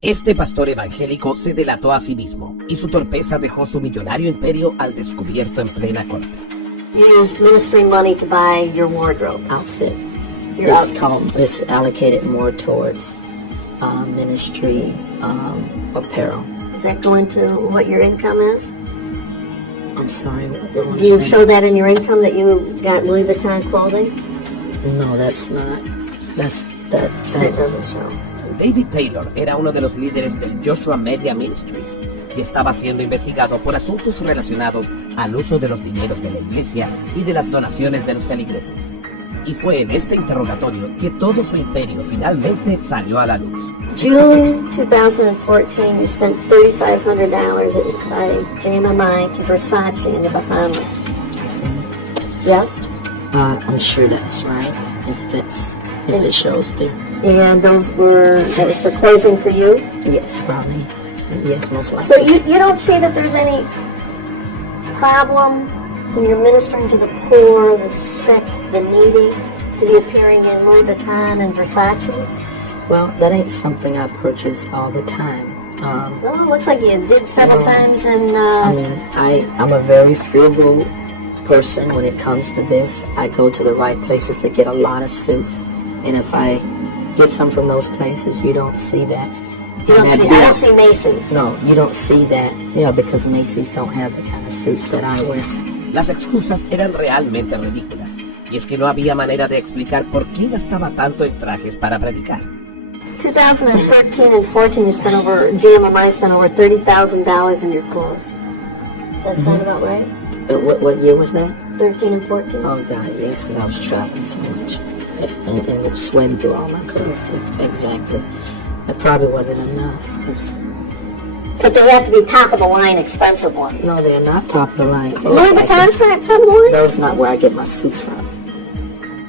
Este pastor evangélico se delató a sí mismo, y su torpeza dejó su millonario imperio al descubierto en plena corte. You use ministry money to buy your wardrobe outfit. It's allocated more towards ministry apparel. Is that going to what your income is? I'm sorry. Do you show that in your income that you got Louis Vuitton clothing? No, that's not. That doesn't show. David Taylor era uno de los líderes del Joshua Media Ministries y estaba siendo investigado por asuntos relacionados al uso de los dineros de la iglesia y de las donaciones de los feligreses. Y fue en este interrogatorio que todo su imperio finalmente salió a la luz. June 2014, you spent $3,500 by JMMI to Versace in the Bahamas. Yes? I'm sure that's right. If it shows there. And that was for clothing for you? Yes, probably. Yes, most likely. So you don't see that there's any problem when you're ministering to the poor, the sick, the needy, to be appearing in Louis Vuitton and Versace? Well, that ain't something I purchase all the time. Well, it looks like you did several times in... I'm a very frugal person when it comes to this. I go to the right places to get a lot of suits. And if I get some from those places, you don't see that. I don't see Macy's. No, you don't see that. Because Macy's don't have the kind of suits that I wear. Las excusas eran realmente ridículas, y es que no había manera de explicar por qué gastaba tanto en trajes para predicar. 2013 and 14, GMMI spent over $30,000 in your clothes. Does that sound about right? What year was that? 13 and 14. Oh, God, yes, because I was traveling so much. And sweating through all my clothes. Exactly. That probably wasn't enough, because... But they have to be top-of-the-line expensive ones. No, they're not top-of-the-line clothes. Louis Vuitton's not top-of-the-line? That's not where I get my suits from.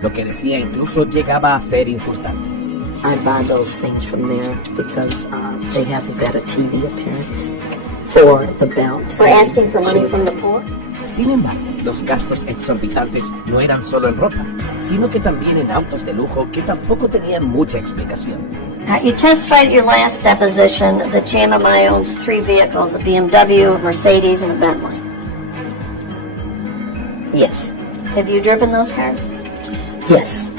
Lo que decía incluso llegaba a ser insultante. I buy those things from there because they have a better TV appearance for the belt. For asking for money from the poor? Sin embargo, los gastos exorbitantes no eran solo en ropa, sino que también en autos de lujo que tampoco tenían mucha explicación. You testified at your last deposition that JMMI owns 3 vehicles, a BMW, a Mercedes, and a Bentley. Yes. Have you driven those cars? Yes.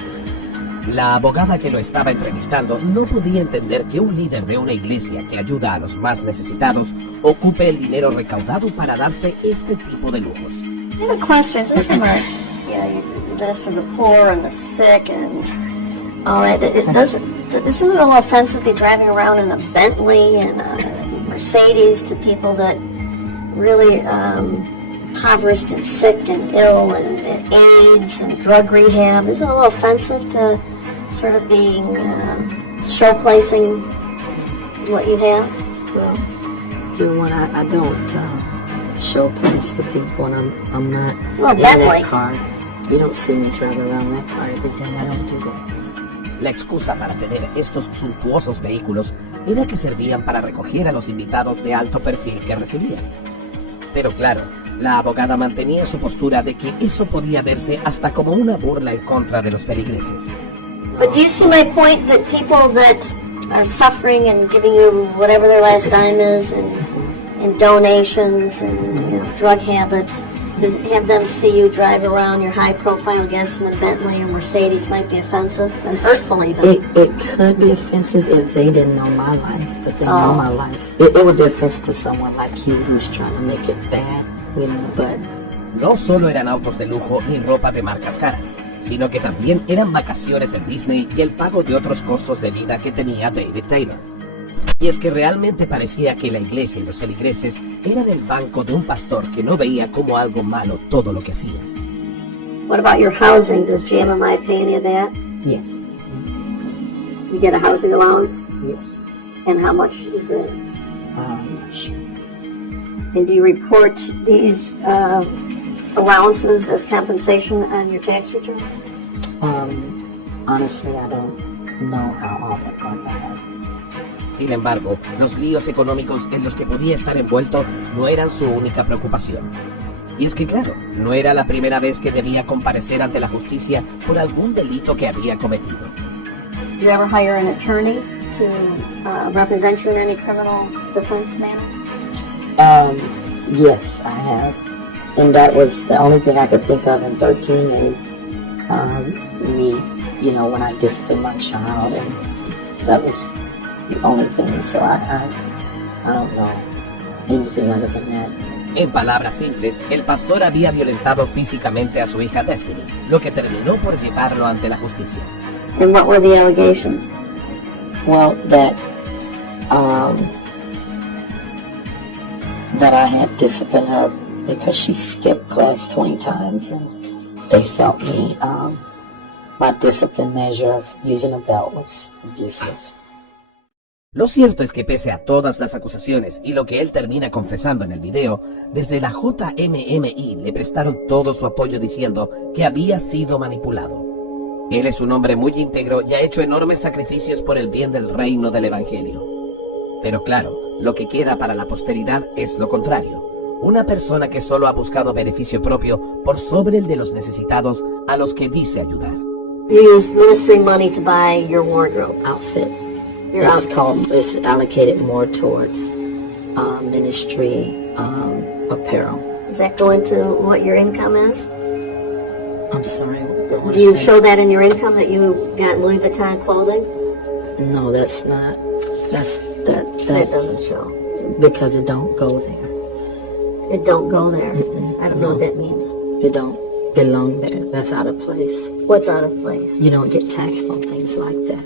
La abogada que lo estaba entrevistando no podía entender que un líder de una iglesia que ayuda a los más necesitados ocupe el dinero recaudado para darse este tipo de lujos. I have a question, just from you minister to the poor and the sick and all that. Isn't it a little offensive to be driving around in a Bentley and a Mercedes to people that really impoverished and sick and ill and AIDS and drug rehab? Isn't it a little offensive to sort of being show-placing what you have? Well, Drew, I don't show-place to people, and I'm not in that car. You don't see me driving around in that car every day. I don't do that. La excusa para tener estos suntuosos vehículos era que servían para recoger a los invitados de alto perfil que recibían. Pero claro, la abogada mantenía su postura de que eso podía verse hasta como una burla en contra de los feligreses. But do you see my point that people that are suffering and giving you whatever their last dime is and donations and drug habits, to have them see you drive around your high-profile guests in a Bentley or Mercedes might be offensive and hurtful even? It could be offensive if they didn't know my life, but they know my life. It would be offensive to someone like you who's trying to make it bad, but... No solo eran autos de lujo ni ropa de marcas caras, sino que también eran vacaciones en Disney y el pago de otros costos de vida que tenía David Taylor. Y es que realmente parecía que la iglesia y los feligreses eran el banco de un pastor que no veía como algo malo todo lo que hacía. What about your housing? Does JMMI pay any of that? Yes. You get a housing allowance? Yes. And how much is it? I'm not sure. And do you report these allowances as compensation on your tax return? Honestly, I don't know how all that works out. Sin embargo, los líos económicos en los que podía estar envuelto no eran su única preocupación. Y es que claro, no era la primera vez que debía comparecer ante la justicia por algún delito que había cometido. Did you ever hire an attorney to represent you in any criminal defense manner? Yes, I have. And that was the only thing I could think of in 13 is me, when I disciplined my child, and that was the only thing. So I don't know anything other than that. En palabras simples, el pastor había violentado físicamente a su hija Destiny, lo que terminó por llevarlo ante la justicia. And what were the allegations? Well, that I had disciplined her because she skipped class 20 times, and they felt my discipline measure of using a belt was abusive. Lo cierto es que pese a todas las acusaciones y lo que él termina confesando en el video, desde la JMMI le prestaron todo su apoyo diciendo que había sido manipulado. Él es un hombre muy íntegro y ha hecho enormes sacrificios por el bien del reino del evangelio. Pero claro, lo que queda para la posteridad es lo contrario. Una persona que solo ha buscado beneficio propio por sobre el de los necesitados a los que dice ayudar. You use ministry money to buy your wardrobe outfit. It's allocated more towards ministry apparel. Does that go into what your income is? I'm sorry. Do you show that in your income that you got Louis Vuitton clothing? No, that's not. That doesn't show. Because it don't go there. It don't go there. I don't know what that means. It don't belong there. That's out of place. What's out of place? You don't get taxed on things like that.